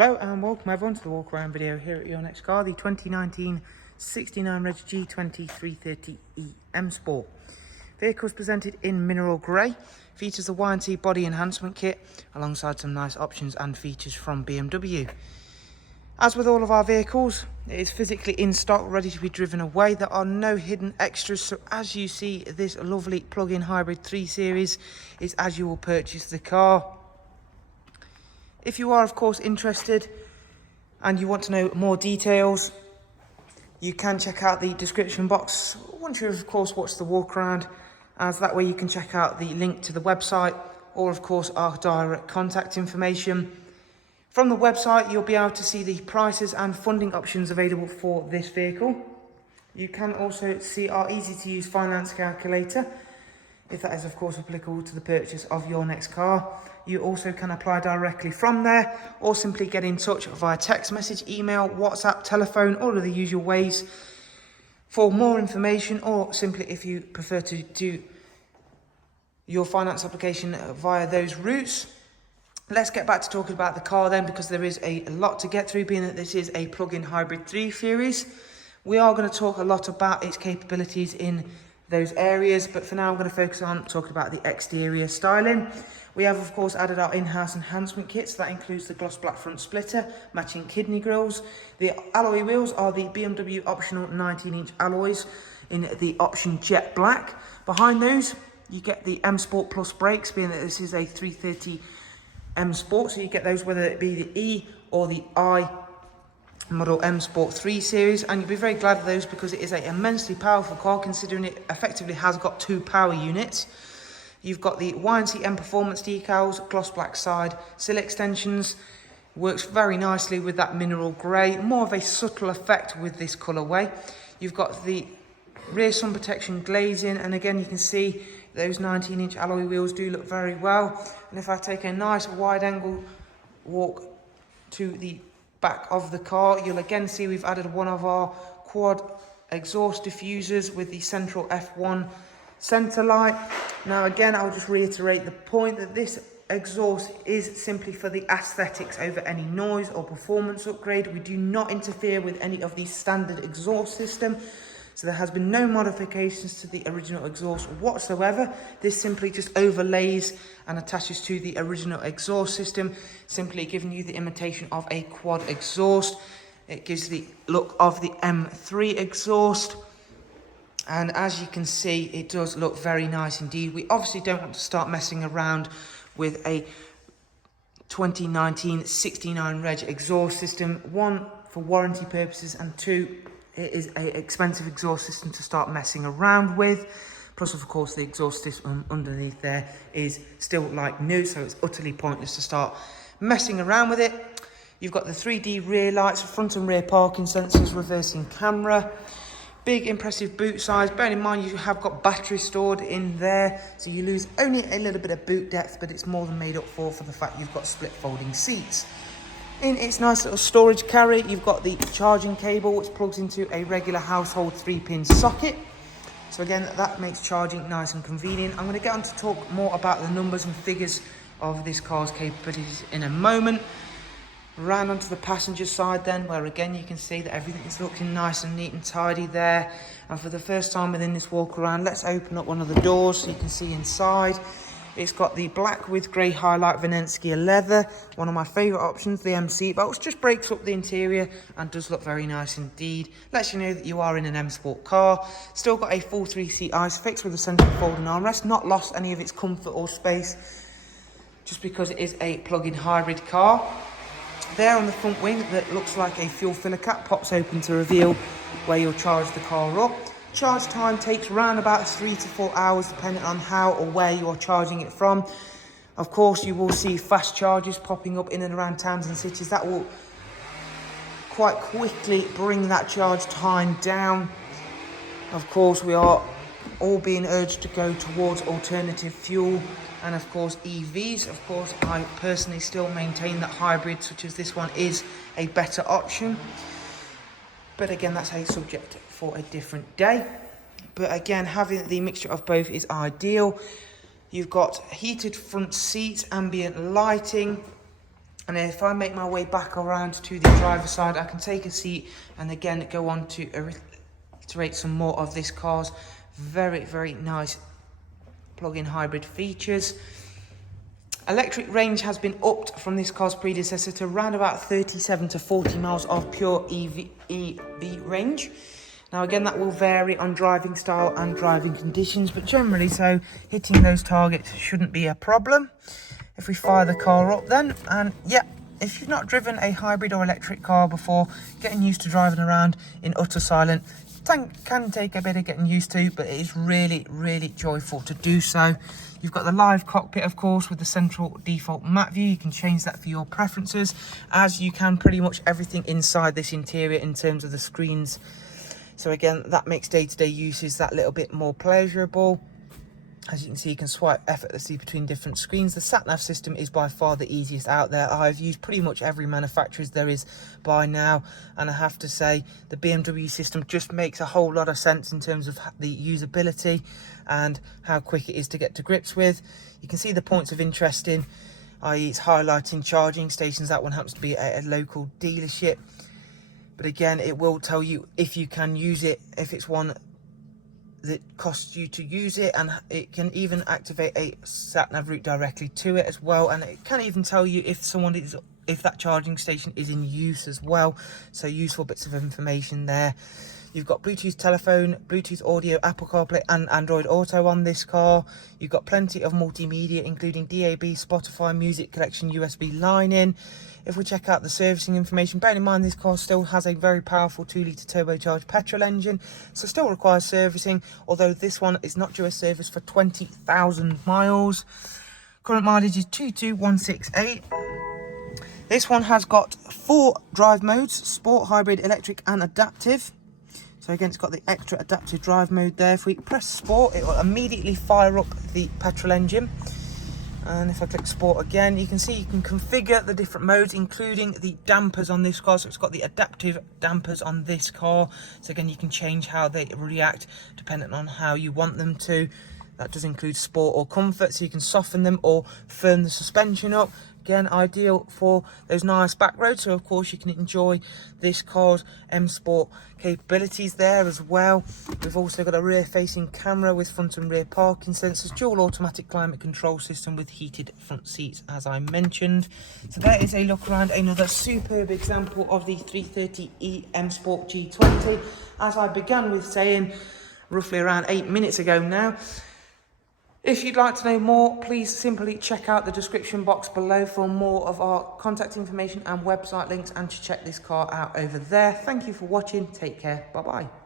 Hello and welcome everyone to the walk around video here at your next car, the 2019 69 Reg G20 330e M Sport. Vehicle is presented in mineral grey, features the Y&T body enhancement kit alongside some nice options and features from BMW. As with all of our vehicles, it is physically in stock, ready to be driven away. There are no hidden extras, so as you see, this lovely plug-in hybrid 3 Series is as you will purchase the car. If you are, of course, interested and you want to know more details, you can check out the description box once you've, of course, watched the walk around, as that way you can check out the link to the website or, of course, our direct contact information. From the website, you'll be able to see the prices and funding options available for this vehicle. You can also see our easy-to-use finance calculator, if that is, of course, applicable to the purchase of your next car. You also can apply directly from there or simply get in touch via text message, email, WhatsApp, telephone, all of the usual ways for more information, or simply if you prefer to do your finance application via those routes. Let's get back to talking about the car then, because there is a lot to get through, being that this is a plug-in hybrid 3 Series. We are going to talk a lot about its capabilities in those areas, but for now I'm going to focus on talking about the exterior styling. We have, of course, added our in-house enhancement kits. That includes the gloss black front splitter, matching kidney grills. The alloy wheels are the BMW optional 19-inch alloys in the option jet black. Behind those, you get the M Sport Plus brakes, being that this is a 330 M Sport, so you get those whether it be the E or the I model M Sport 3 Series, and you'll be very glad of those because it is an immensely powerful car, considering it effectively has got 2 power units. You've got the Y&T M Performance decals, gloss black side, sill extensions. Works very nicely with that mineral grey, more of a subtle effect with this colourway. You've got the rear sun protection glazing, and again you can see those 19-inch alloy wheels do look very well. And if I take a nice wide angle walk to the back of the car, you'll again see we've added one of our quad exhaust diffusers with the central F1 centre light. Now again, I'll just reiterate the point that this exhaust is simply for the aesthetics over any noise or performance upgrade. We do not interfere with any of the standard exhaust system, so there has been no modifications to the original exhaust whatsoever. This simply just overlays and attaches to the original exhaust system, simply giving you the imitation of a quad exhaust. It gives the look of the M3 exhaust, and as you can see, it does look very nice indeed. We obviously don't want to start messing around with a 2019 69 Reg exhaust system. One, for warranty purposes, and two, it is an expensive exhaust system to start messing around with. Plus, of course, the exhaust system underneath there is still like new, so it's utterly pointless to start messing around with it. You've got the 3D rear lights, front and rear parking sensors, reversing camera. Big impressive boot size. Bearing in mind you have got batteries stored in there, so you lose only a little bit of boot depth, but it's more than made up for the fact you've got split folding seats. In its nice little storage carry, you've got the charging cable, which plugs into a regular household 3-pin socket. So again, that makes charging nice and convenient. I'm going to get on to talk more about the numbers and figures of this car's capabilities in a moment. Round onto the passenger side then, where again you can see that everything is looking nice and neat and tidy there. And for the first time within this walk around, let's open up one of the doors so you can see inside. It's got the black with grey highlight Venenskia leather, one of my favourite options. The M seat belts just breaks up the interior and does look very nice indeed. Lets you know that you are in an M Sport car. Still got a full 3-seat ISOFIX with a central folding armrest. Not lost any of its comfort or space, just because it is a plug-in hybrid car. There on the front wing, that looks like a fuel filler cap, pops open to reveal where you'll charge the car up. Charge time takes around about 3 to 4 hours, depending on how or where you are charging it from. Of course, you will see fast chargers popping up in and around towns and cities. That will quite quickly bring that charge time down. Of course, we are all being urged to go towards alternative fuel, and of course EVs. Of course, I personally still maintain that hybrids such as this one is a better option, but again, that's a subject for a different day. But again, having the mixture of both is ideal. You've got heated front seats, ambient lighting, And if I make my way back around to the driver's side, I can take a seat and again go on to reiterate some more of this car's very, very nice plug-in hybrid features. Electric range has been upped from this car's predecessor to around about 37 to 40 miles of pure EV range. Now again, that will vary on driving style and driving conditions, but generally so hitting those targets shouldn't be a problem. If we fire the car up then, and yeah, if you've not driven a hybrid or electric car before, getting used to driving around in utter silence can take a bit of getting used to, but it is really, really joyful to do so. You've got the live cockpit, of course, with the central default map view. You can change that for your preferences, as you can pretty much everything inside this interior in terms of the screens. So again, that makes day-to-day uses that little bit more pleasurable. As you can see, you can swipe effortlessly between different screens. The sat-nav system is by far the easiest out there. I've used pretty much every manufacturer's there is by now, and I have to say the BMW system just makes a whole lot of sense in terms of the usability and how quick it is to get to grips with. You can see the points of interest in, i.e. it's highlighting charging stations. That one happens to be at a local dealership. But again, it will tell you if you can use it, if it's one that costs you to use it, and it can even activate a sat-nav route directly to it as well, and it can even tell you if that charging station is in use as well. So useful bits of information there. You've got Bluetooth telephone, Bluetooth audio, Apple CarPlay and Android Auto on this car. You've got plenty of multimedia, including DAB, Spotify, music collection, USB line in. If we check out the servicing information, bearing in mind this car still has a very powerful 2-litre turbocharged petrol engine, so still requires servicing, although this one is not due a service for 20,000 miles. Current mileage is 22,168. This one has got 4 drive modes: sport, hybrid, electric and adaptive. So again, it's got the extra adaptive drive mode there. If we press sport, it will immediately fire up the petrol engine. And if I click sport again, you can see you can configure the different modes, including the dampers on this car. So it's got the adaptive dampers on this car. So again, you can change how they react depending on how you want them to. That does include sport or comfort, so you can soften them or firm the suspension up. Again, ideal for those nice back roads. So of course you can enjoy this car's M Sport capabilities there as well. We've also got a rear facing camera with front and rear parking sensors, dual automatic climate control system with heated front seats, as I mentioned. So there is a look around another superb example of the 330e M Sport G20. As I began with saying roughly around 8 minutes ago now, if you'd like to know more, please simply check out the description box below for more of our contact information and website links, and to check this car out over there. Thank you for watching. Take care. Bye-bye.